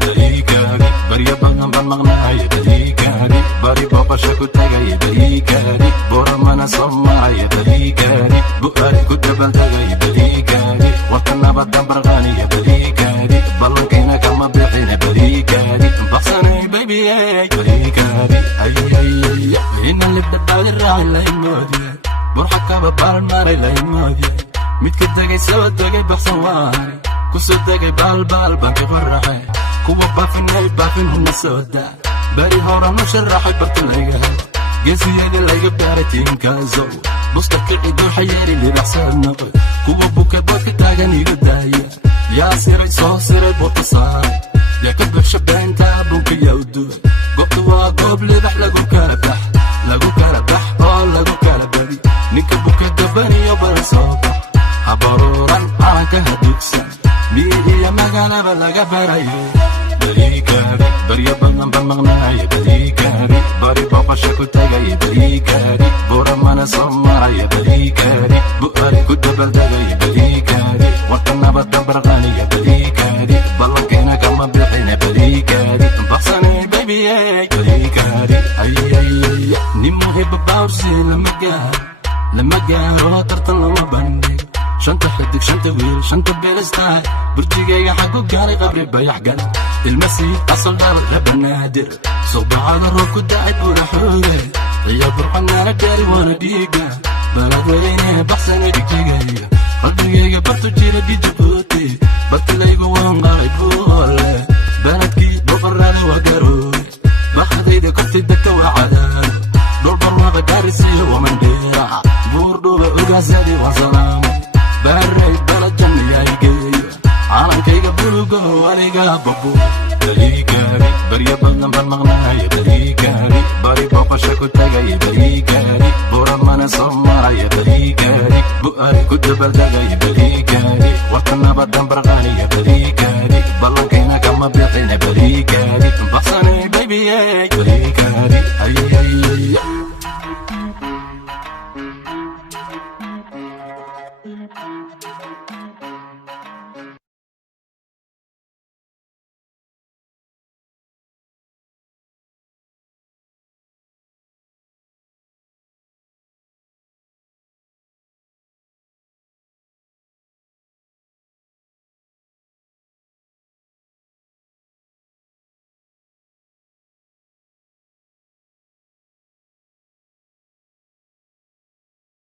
Baliikari barya badan baan maqnahay baliikari bari booqasho ku tagay baliikari boramana soo maray baliikari bu'aari ku dabaldegay baliikari waqti nabadan barqaaniya baliikari ballankayna kama bixin baliikari baqsanay baby baliikari ina libdhabaadi raacay laymoodiye burxakaba baalmaray laymoodiye midka degay soo degay baqsan waani kusoo degay baalbaal banki qoraxay kuwa baafin huna soo daa bari hora nu sharaxay barta layga helo geesiyada layga baaray tiinkaasow busta kici duuxa yeeri libaxsaad noqoy kuwa buka boodka taagan iga daaya yaa siray soo siray boodka saaray yaa ka buxsha beentaa bunka yawduy goobta waa goob libax lagu kala bax oo lagu kala badi ninka buka dabaniyo balan soo bax habaruuran calanka hadugsan miihiya magaalaba laga barayo baliikari barya badan baan maqnahay baliikari bari booqasho ku tagay baliikari buramana soo maraya baliikari bu'aari ku dabaldegay baliikari waqti nabadan barqaaniya baliikari ballankayna kama bixin baliikari baqsanay baby baliikari nin muhiba bawrsi lama gaaro tartan lama bandhig shanta xidig shanta wiil shanta beelistaay burjigayga xagu gaaray qabri bayax gal ilmasiid asal dhal la banaadir subaxada roob ku dacay buura xooge iyo burxanaana gaari waana dhiiga balad weyne baxsanay dhigjigayga qalbigayga bartu jira dhijibuuti bartilaygu waan qalay buule baladkii boqoraada waa garooy baxdayda korti degta waa cadaado dhulbarwaqa gaarisiyo wamandheera buurdhuba ogaasadi waa salaamo baray balajan yaygeeyo calankayga bulugo aniga babu baliikari barya badan baan maqnahay baliikari bari booqasho ku tagay baliikari buramana soo maraya baliikari bu'aari ku dabaldegay baliikari waqti nabadan barqaaniya baliikari ballankayna kama bixin baliikari baqsanay baby baliikari